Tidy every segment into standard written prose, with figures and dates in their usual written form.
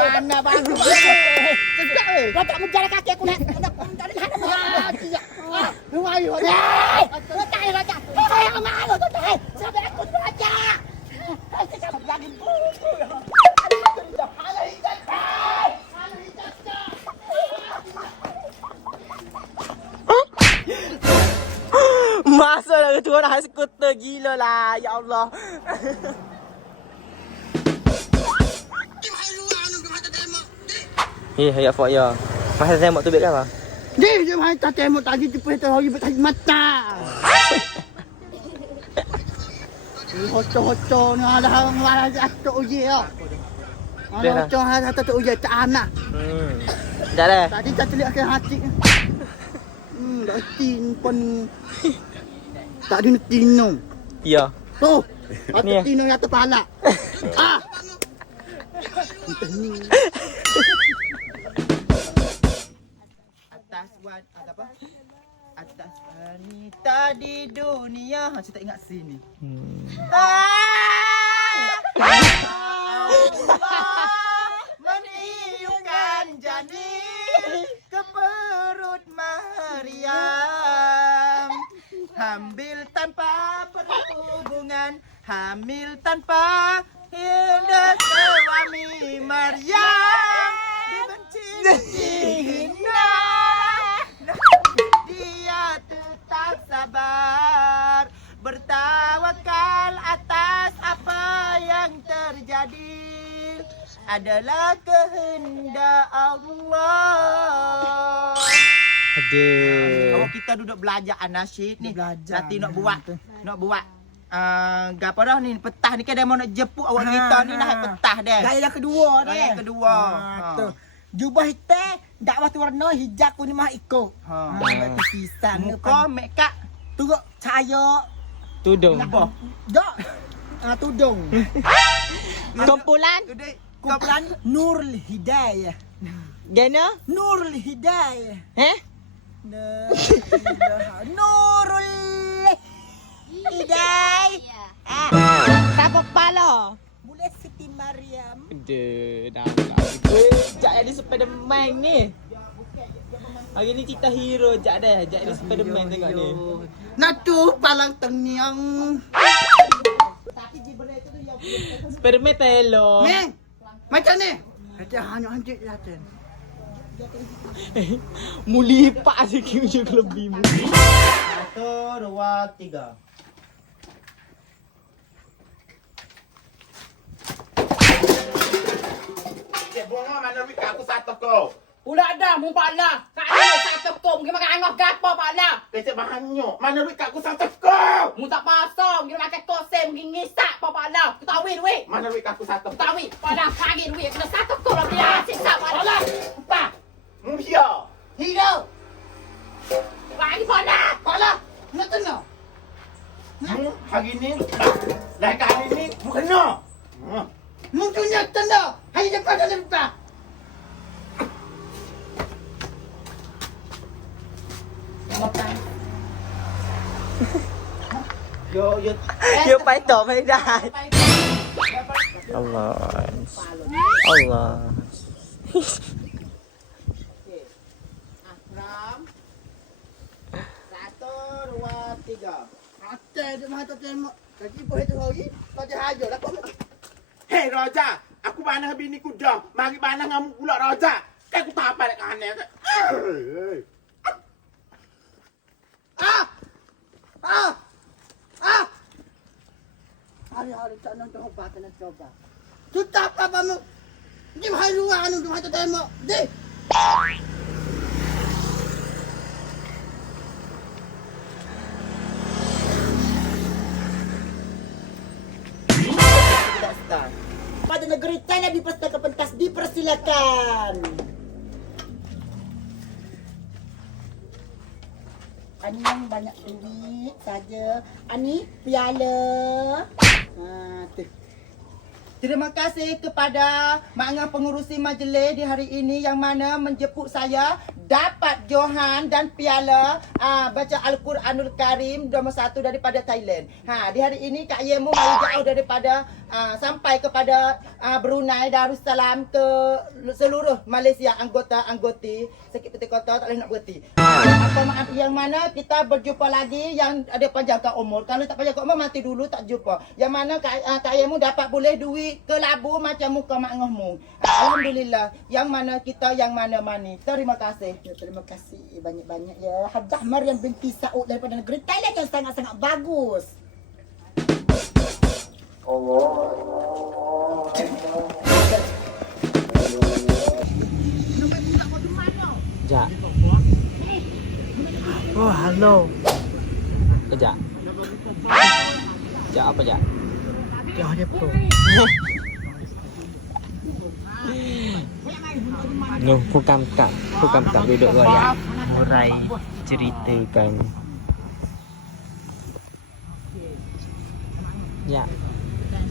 Mana bang? Sedap weh. Kau tak menjaga kaki aku nak. Tak ada hal apa. Ayo dah. Tak ada raja. Hei, amal tu dah. Sampai aku raja. Saya lagi buku. Masa lah ketua dah skuter gila lah. Ya Allah. Ya Fok ya. Masa tembok tu bet apa? Dia main tak tembok tadi tipu itu hari bertanya mata. Hoco-hoco ni ada orang marah jatuh uji ya. Ada hoco ada jatuh uji tak anak. Dah dah. Tadi tak terlihat ke hati. Dah tin pun tak ada tino. Ya. Tu. Ni ya. Atau tino yang terpalak. Atas wan apa? Atas wanita di dunia. Saya tak ingat sini. Meniupkan janin ke perut Maryam. Hamil tanpa perhubungan, hamil tanpa hidup suami Maryam. Dibenci, dihina. Dia tetap sabar, bertawakal atas apa yang terjadi adalah kehendak Allah. Aduh. Kalau kita duduk belajar anasyid ni, nanti nak buat gapo dah ni petah ni kan demo nak jemput awak kita ni nak petah dah. Gaya kedua dah. Gaya kedua. Tu. Jubah hitam, dakwah warna hijab kuning mah ikut. Betul pisan Muka makeup turut cahaya Tudung. apa? dak. Tudung. Kumpulan. Kumpulan Nurul Hidayah. Gana? Nurul Hidayah. Nurul Hidayah. Siapa kepala? Boleh Siti Maryam. Aduh, dah. Jak jadi Spiderman ni. Hari ni cerita hero jak dah. Jak jadi Spiderman tengok ni. Nak tu palang tengyang. Spiderman telo. Meng. Macam ni. Kata hanya hancur laten. Muli pak sikit je lebih mu. 1 2 3. Cik bunga mana duit kat aku satu kau. Pula ada mu Pak Allah. Kat ni satu kom kita makan angah gapo Pak Allah. Kecik banyak. Mana duit kat aku satu kau. Mu tak pasang kita makan kosem mungkin ngisak Pak Allah. Kita tahu duit. Mana duit kat aku satu. Tahu Pak Allah pagi duit kena satu kom lah dia siksa Pak Allah. Apa? Mulia. Hidup. Bagi Pak Allah. Pak lah. Nak tengok. Hari ni dah kali ni mu kena. Munculnya tanda. Hari depan dah depan. Yo Yo pai tỏไม่ได้ Allah. Allah. 3. Ate dia mah tak tengok. Kaki boleh tu hari. Kau dia hajar lah kau. Hei Raja, aku panah bini ku dah. Mari panah ngamu pula Raja. Kan aku tak apa nak aneh. Hari-hari tak nak coba, tak nak coba. Tu tak apa mu. Dia mah luar anu, dia mah tak tengok. Deh. Pada negeri China dipersilakan pentas dipersilakan. Ani yang banyak duit saja. Ani piala. Tu. Terima kasih kepada makna pengurusi majlis di hari ini yang mana menjemput saya dapat Johan dan piala baca Al-Quranul Karim nombor 1 daripada Thailand. Di hari ini Kak Yemu mari jauh daripada sampai kepada Brunei Darussalam ke seluruh Malaysia anggota-anggoti Sakit Peti Kota tak boleh nak berhenti. Apa maaf yang mana kita berjumpa lagi yang ada panjangkan umur. Kalau tak panjangkan umur mati dulu tak jumpa. Yang mana Kak Yemu dapat boleh duit ke labu macam muka mak ngohmu. Alhamdulillah. Yang mana kita yang mana mani. Terima kasih. Ya, terima kasih banyak-banyak ya. Hajah Maryam binti Saud daripada negeri Thailand yang sangat-sangat bagus. Jak. Oh, halo. Jak. Jak apa Jak? Jauh dia po. No,ผู้กำกับduduk royak murai ceritakan. Ya.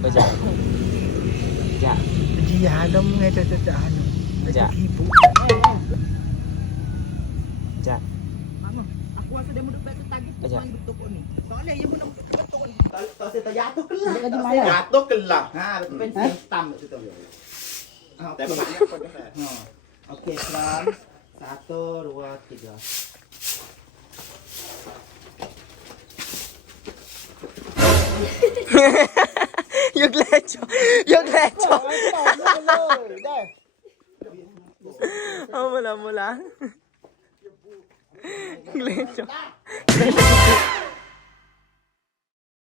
Baca. Ya. Dia hanum ngai cocok hanum. Jak. Ibu. Jak. Aku rasa dia mudah betul tadi Baca. betul ni. Soalnya ia mudah betul ni. Tak terjatuh ke lah. Di mana? Jatuh kelah. Betul pensel hitam kat situ. Tembaknya apa dah? Okey, Pram. 1, 2, 3. Yo geleco. Mula. Geleco.